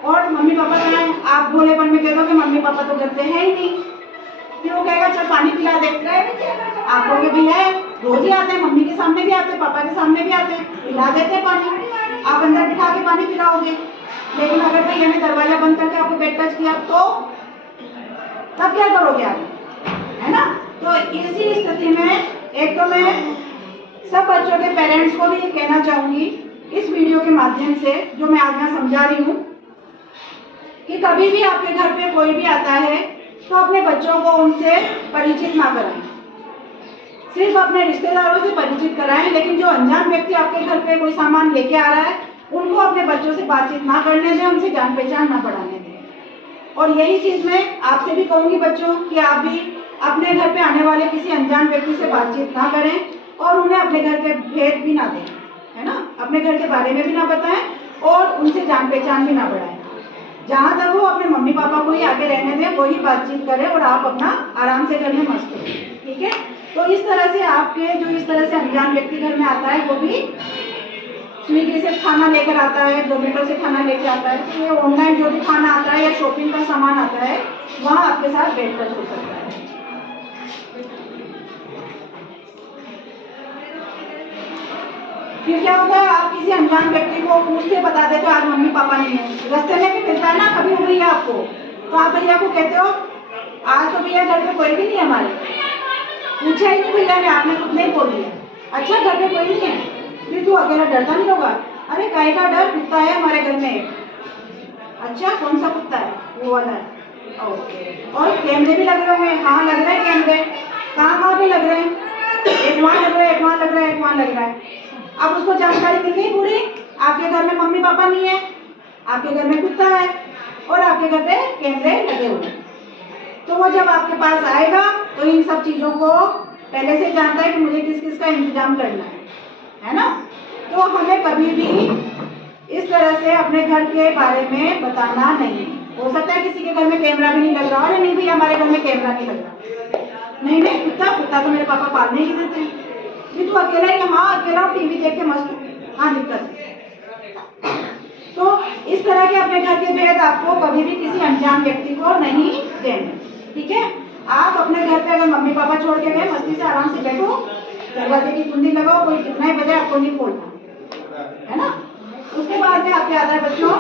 और मम्मी पापा कहाँ हैं, आप भोलेपन में कह दो कि मम्मी पापा तो घर पे है ही नहीं, फिर वो कहेगा चल पानी पिला दे। आप कहोगे भैया रोज ही आते हैं, मम्मी के सामने भी आते हैं, पापा के सामने भी आते हैं, पिला देते हैं पानी। आप अंदर बिठा के पानी पिलाओगे, लेकिन अगर भैया ने दरवाजा बंद करके आपको बेड टच किया तो तब क्या करोगे आप, है ना। तो इसी स्थिति में एक तो मैं सब बच्चों के पेरेंट्स को भी ये कहना चाहूंगी इस वीडियो के माध्यम से, जो मैं आज यहाँ समझा रही हूँ, कि कभी भी आपके घर पे कोई भी आता है तो अपने बच्चों को उनसे परिचित ना कराएं, सिर्फ अपने रिश्तेदारों से परिचित कराएं। लेकिन जो अनजान व्यक्ति आपके घर पे कोई सामान लेके आ रहा है उनको अपने बच्चों से बातचीत ना करने दें, उनसे जान पहचान ना बढ़ाने दें। और यही चीज मैं आपसे भी कहूंगी बच्चों कि आप भी अपने घर पे आने वाले किसी अनजान व्यक्ति से बातचीत ना करें और उन्हें अपने घर के भेद भी ना दें, है ना, अपने घर के बारे में भी ना बताएं और उनसे जान पहचान भी ना बढ़ाएं। जहाँ तक वो अपने मम्मी पापा को ही आगे रहने दें, वही बातचीत करें और आप अपना आराम से घर में मस्त हो, ठीक है। तो इस तरह से आपके जो इस तरह से अनजान व्यक्ति घर में आता है वो भी स्विगी से खाना लेकर आता है, जोमेटो से खाना लेकर आता है, तो ये ऑनलाइन जो भी खाना आता है या शॉपिंग का सामान आता है वहाँ आपके साथ बेड टच हो सकता है। फिर क्या होता है, आप किसी अनजान व्यक्ति को पूछते बता देते हो आज मम्मी पापा नहीं है, रास्ते में भी मिलता है ना कभी वो भैया आपको, तो आप भैया को कहते हो आज तो भैया घर पे कोई भी नहीं है, हमारे पूछा ही नहीं भैया ने, आपने खुद नहीं बोल दिया, अच्छा घर पे कोई नहीं है, फिर तू अकेला डरता नहीं होगा, अरे काहे का डर, कुत्ता है हमारे घर में। अच्छा कौन सा कुत्ता है, वो वाला है, ओके। और कैमरे भी लग रहे होंगे, हाँ लग रहे हैं कैमरे, कहाँ पे लग रहे हैं, एक वहाँ लग रहा है, एक वहाँ लग रहा है, एक वहाँ लग रहा है। अब उसको जानकारी मिल गई पूरी, आपके घर में मम्मी पापा नहीं है, आपके घर में कुत्ता है और आपके घर पे कैमरे लगे हुए हैं। तो वो जब आपके पास आएगा तो इन सब चीजों को पहले से जानता है कि मुझे किस किस का इंतजाम करना है ना। तो हमें कभी भी इस तरह से अपने घर के बारे में बताना नहीं। हो सकता है किसी के घर में कैमरा भी नहीं लग रहा, अरे नहीं भैया हमारे घर में कैमरा नहीं लग रहा, नहीं नहीं कुत्ता तो मेरे पापा पालने ही देते हैं, भी तू अकेला ही, हाँ अकेला टीवी देख के मस्त, हाँ दिक्कत। तो इस तरह के अपने घर के भेद आपको कभी भी किसी अनजान व्यक्ति को नहीं देने, ठीक है। आप अपने घर पे अगर मम्मी पापा छोड़ के गए मस्ती से आराम से बैठो, दरवाजे की कुंडी लगाओ, कोई कितना ही बजे आपको नहीं खोलना, है ना। उसके बाद में आपके आता है बच्चों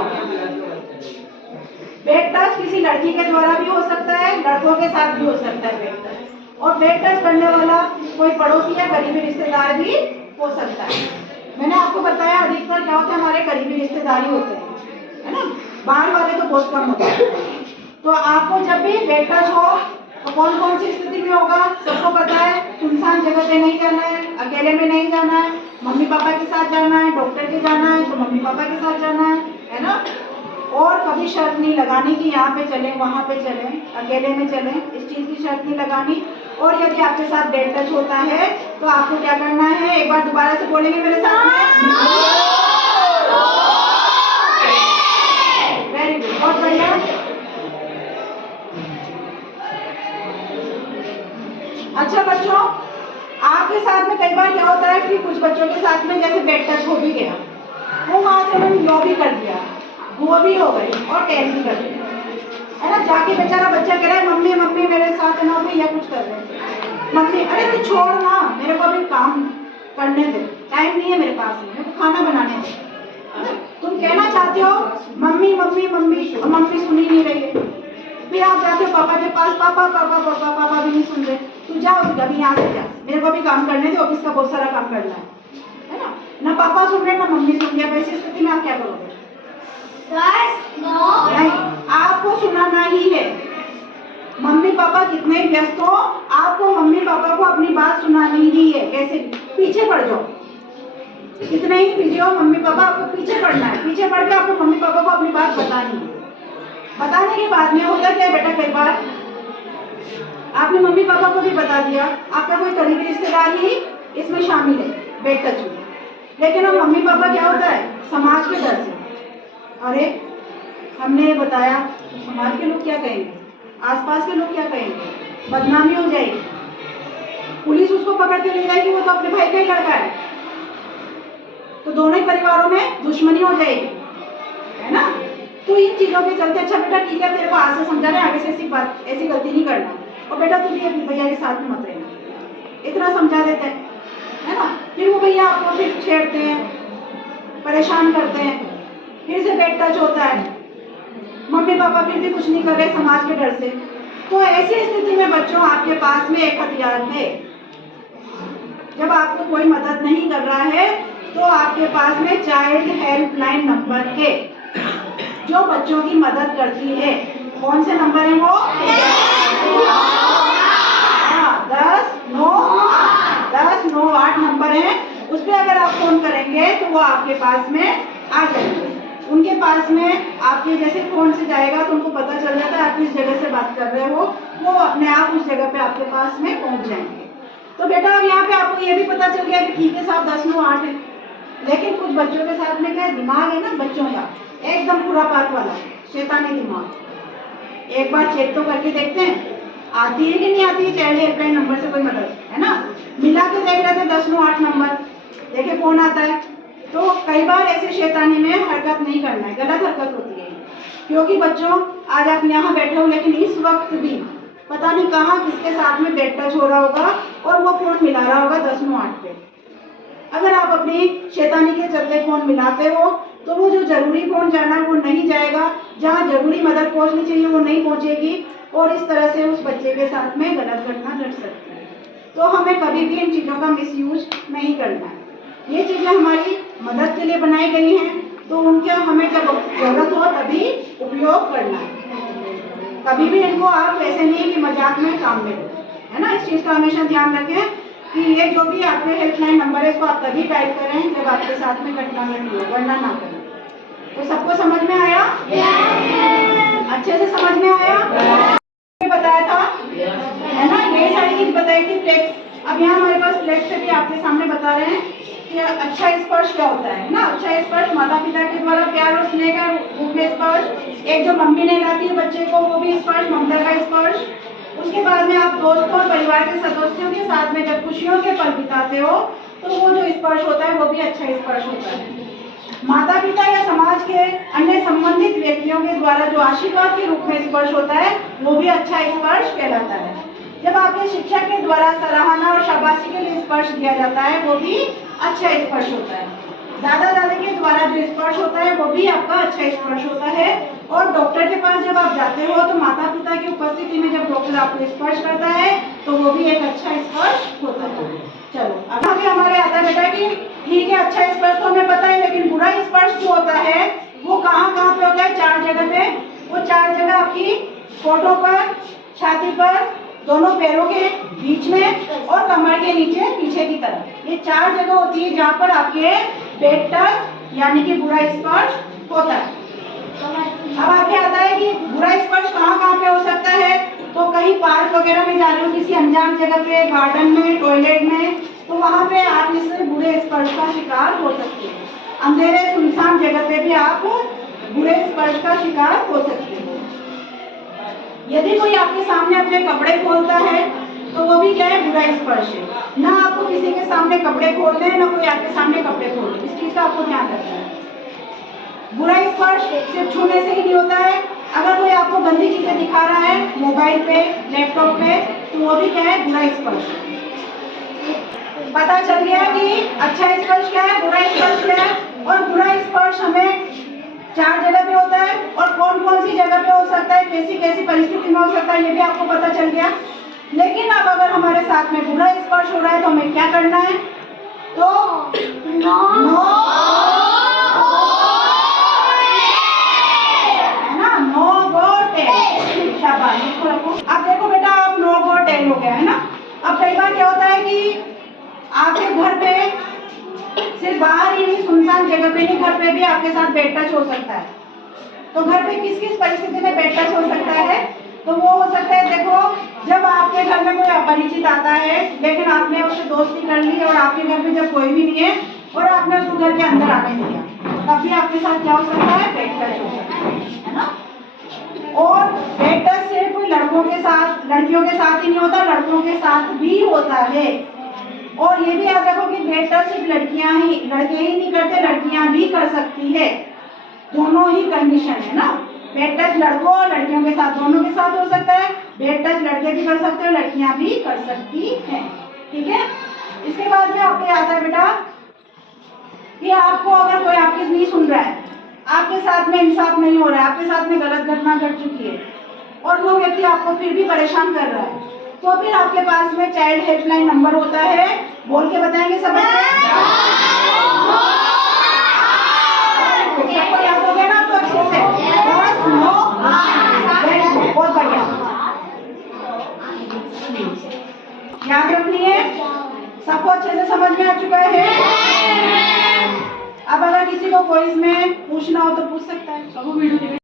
बेड टच, किसी लड़की के द्वारा भी हो सकता है, लड़कों के साथ भी हो सकता है बेड टच, और बेड टच करने वाला कोई पड़ोसी या करीबी रिश्तेदार भी हो सकता है। मैंने आपको बताया अधिकतर क्या होता है, हमारे करीबी रिश्तेदार ही होते हैं, है ना, बाहर वाले तो बहुत कम होते हैं। तो आपको जब भी बेड टच हो तो कौन कौन सी स्थिति में होगा सबको पता है, सुनसान जगह पे नहीं जाना है, अकेले में नहीं जाना है, मम्मी पापा के साथ जाना है, डॉक्टर के जाना है तो मम्मी पापा के साथ जाना है ना। और कभी शर्त नहीं लगानी कि यहाँ पे चलें वहाँ पे चलें, अकेले में चलें, इस चीज़ की शर्त नहीं लगानी। और यदि आपके साथ बेड टच होता है तो आपको क्या करना है, एक बार दोबारा से बोलेंगे मेरे साथ में, 7 लॉ भी कर दिया, वो भी हो गई और 10 भी कर दिया, है ना। जाके बेचारा बच्चा कह रहा है मम्मी मम्मी मेरे साथ ना भैया कुछ कर रहे हैं, मम्मी अरे तू छोड़ ना, मेरे को अभी काम करने दे, टाइम नहीं है मेरे पास में, मेरे को खाना बनाने दे। तुम कहना चाहते हो मम्मी मम्मी मम्मी, और मम्मी सुन ही नहीं रही है। फिर आप जाते हो पापा के पास, पापा पापा पापा, पापा भी नहीं सुन रहे। तू जाओ अभी यहाँ से जा, मेरे को भी काम करने दे, ऑफिस का बहुत सारा काम करना है ना। ना पापा सुन रहे ना मम्मी सुन रही है, ऐसी स्थिति में आप क्या करोगे? नहीं, आपको सुनाना ही है। मम्मी पापा कितने ही व्यस्त हो, आपको मम्मी पापा को अपनी बात सुनानी ही है। कैसे? पीछे पड़ जाओ, कितने ही बिजी हो मम्मी पापा, आपको पीछे पड़ना है। पीछे पड़ के आपको मम्मी पापा को अपनी बात बतानी है। बताने के बाद में होता क्या है बेटा, कई बार आपने मम्मी पापा को भी बता दिया, आपका कोई करीबी रिश्तेदार ही इसमें शामिल है, बेड टच में, लेकिन अब मम्मी पापा क्या होता है, समाज के डर से, अरे हमने ये बताया तो समाज के लोग क्या कहेंगे, आसपास के लोग क्या कहेंगे, बदनामी हो जाएगी, पुलिस उसको पकड़ के ले जाएगी, वो तो अपने भाई का ही लड़का है, तो दोनों ही परिवारों में दुश्मनी हो जाएगी, है ना। तो इन चीजों के चलते अच्छा बेटा ठीक है, तेरे को आज से समझा रहे, आगे से ऐसी गलती नहीं करना, और बेटा तू भी अपने भैया के साथ में मत रहना, इतना समझा देते हैं, है ना। फिर वो भैया आपको फिर छेड़ते हैं, परेशान करते हैं, फिर से बेड टच होता है, मम्मी पापा फिर भी कुछ नहीं कर रहे समाज के डर से। तो ऐसी स्थिति में बच्चों आपके पास में एक हथियार है। जब आपको कोई मदद नहीं कर रहा है तो आपके पास में चाइल्ड हेल्पलाइन नंबर है जो बच्चों की मदद करती है। कौन से नंबर है वो? 10-9-8 नंबर है। उस पर अगर आप फोन करेंगे तो वो आपके पास में आ जाएंगे। उनके पास में आपके जैसे फोन से जाएगा तो उनको पता चल जाता है आप किस जगह से बात कर रहे हो, वो अपने आप उस जगह पे आपके पास में पहुंच जाएंगे। तो बेटा अब यहाँ पे आपको ये भी पता चल गया कि ठीक है साहब 10-9-8 है, लेकिन कुछ बच्चों के साथ में क्या है, दिमाग है ना बच्चों का एकदम खुरापात वाला, शैतानी दिमाग। एक बार चेक तो करके देखते हैं आती है कि नहीं आती है चाइल्ड हेल्पलाइन नंबर से कोई मदद, है ना। मिला के देख रहे थे 10-9-8 नंबर, देखे कौन आता है। तो कई बार ऐसे शैतानी में हरकत नहीं करना है, गलत हरकत होती है, क्योंकि बच्चों आज आप यहाँ बैठे हो लेकिन इस वक्त भी पता नहीं कहाँ किसके साथ में बेड टच हो रहा होगा और वो फोन मिला रहा होगा 10-9-8 पे। अगर आप अपनी शैतानी के चलते फोन मिलाते हो तो वो जो जरूरी फोन जाना है वो नहीं जाएगा, जहाँ जरूरी मदद पहुँचनी चाहिए वो नहीं पहुँचेगी, और इस तरह से उस बच्चे के साथ में गलत घटना घट सकती है। तो हमें कभी भी इन चीज़ों का मिसयूज नहीं करना है। ये चीज़ें हमारी मदद के लिए बनाई गई हैं, तो उनका हमें जब जरूरत हो तभी उपयोग करना है। कभी भी इनको आप ऐसे नहीं कि मजाक में काम में लो, है ना। इस चीज़ का हमेशा ध्यान रखें कि ये जो भी आपके हेल्पलाइन नंबर है इसको आप तभी टाइप करें जब आपके साथ में घटना घटी हो, वरना ना करें। तो सबको समझ में आया? अच्छे से समझ में आया? बताया था, है ना, ये सारी चीज बताई थी फ्लेक्स। अब यहाँ हमारे पास फ्लेक्स से भी आपके सामने बता रहे हैं कि अच्छा स्पर्श क्या होता है ना। अच्छा स्पर्श माता पिता के द्वारा प्यार और स्नेह का रूप में स्पर्श, एक जो मम्मी ने लाती है बच्चे को वो भी स्पर्श, ममता का स्पर्श। उसके बाद में आप दोस्तों और परिवार के सदस्यों के साथ में जब खुशियों के पल बिताते हो तो वो जो स्पर्श होता है वो भी अच्छा स्पर्श होता है। माता पिता या समाज के अन्य संबंधित व्यक्तियों के द्वारा जो आशीर्वाद के रूप में स्पर्श होता है वो भी अच्छा स्पर्श कहलाता है। जब आपके शिक्षक के द्वारा सराहना और शाबाशी के लिए स्पर्श दिया जाता है वो भी अच्छा स्पर्श होता है। दादा दादी के द्वारा जो स्पर्श होता है वो भी आपका अच्छा स्पर्श होता है। और डॉक्टर के पास जब आप जाते हो तो माता पिता की उपस्थिति में जब डॉक्टर आपको स्पर्श करता है तो वो भी एक अच्छा स्पर्श होता है। चलो अब अभी हमारे आता है बेटा कि ठीक है अच्छा स्पर्श तो हमें पता है, लेकिन बुरा स्पर्श जो होता है वो कहाँ कहाँ पे होता है? 4 जगह पे। वो 4 जगह आपकी फोटो पर, छाती पर, दोनों पैरों के बीच में और कमर के नीचे पीछे की तरफ। ये 4 जगह होती है जहाँ पर आपके बेड टच यानी कि बुरा स्पर्श होता है। अब आपके आता है कि बुरा स्पर्श कहाँ कहाँ पे हो सकता है? तो कहीं पार्क वगैरह में जा रहे हो, किसी अनजान जगह पे, गार्डन में, टॉयलेट में, तो वहाँ पे आप इस बुरे स्पर्श का शिकार हो सकते हैं। अंधेरे सुनसान जगह पे भी आप बुरे स्पर्श का शिकार हो सकते हो। यदि कोई आपके सामने अपने कपड़े खोलता है तो वो भी क्या है? बुरा स्पर्श है। ना आपको किसी के सामने कपड़े खोलने हैं, ना कोई आपके सामने कपड़े खोलने, इस चीज का आपको ध्यान रखना है। सिर्फ छूने से ही नहीं होता है। अगर कोई आपको गंदी चीजें दिखा रहा है मोबाइल पे, लैपटॉप पे, तो वो भी क्या है, बुरा स्पर्श। पता चल गया कि अच्छा स्पर्श क्या है, बुरा स्पर्श क्या है। और बुरा स्पर्श हमें 4 जगह पे होता है, और कौन कौन सी जगह पे हो सकता है, कैसी कैसी परिस्थिति में हो सकता है, ये भी आपको पता चल गया। लेकिन अब अगर हमारे साथ में बुरा स्पर्श हो रहा है तो हमें क्या करना है, तो नो है ना, नो गो टेल। शाबाश, इसको रखो। अब देखो बेटा, आप नो गो टेल हो गया है ना। अब कई बार क्या होता है कि आपके घर पे सिर्फ बाहर ही नहीं, सुनसान जगह पे नहीं, घर पे भी आपके साथ बेड टच हो सकता है। तो घर पे किस किस परिस्थिति में बेड टच हो सकता है, तो वो हो सकता है, देखो, जब आपके घर में कोई अपरिचित आता है, लेकिन आपने उससे दोस्ती कर ली और आपके घर में जब कोई भी नहीं है और आपने उसको घर के अंदर आने दिया, तब भी आपके साथ क्या हो सकता है, बेड टच हो सकता है ना। और बेड टच सिर्फ लड़कों के साथ, लड़कियों के साथ ही नहीं होता, लड़कों के साथ भी होता है। और ये भी याद रखो कि बेड टच सिर्फ लड़के ही नहीं करते, लड़कियां भी कर सकती है। दोनों ही कंडीशन है ना। बेड टच लड़कों और लड़कियों के साथ, दोनों के साथ हो सकता है। बेड टच लड़के भी कर सकते हैं, लड़कियां भी कर सकती हैं। ठीक है। इसके बाद में आपको याद है बेटा कि आपको अगर कोई आपकी नहीं सुन रहा है, आपके साथ में इंसाफ नहीं हो रहा है, आपके साथ में गलत घटना घट चुकी है और वो व्यक्ति आपको फिर भी परेशान कर रहा है, तो फिर आपके पास में चाइल्ड हेल्पलाइन नंबर होता है। बोल के बताएंगे सब? सबको याद हो गया ना आपको अच्छे से? बस नो, बहुत बढ़िया, याद रखनी है। सबको अच्छे से समझ में आ चुका है? अब अगर किसी को कोई इसमें पूछना हो तो पूछ सकता है।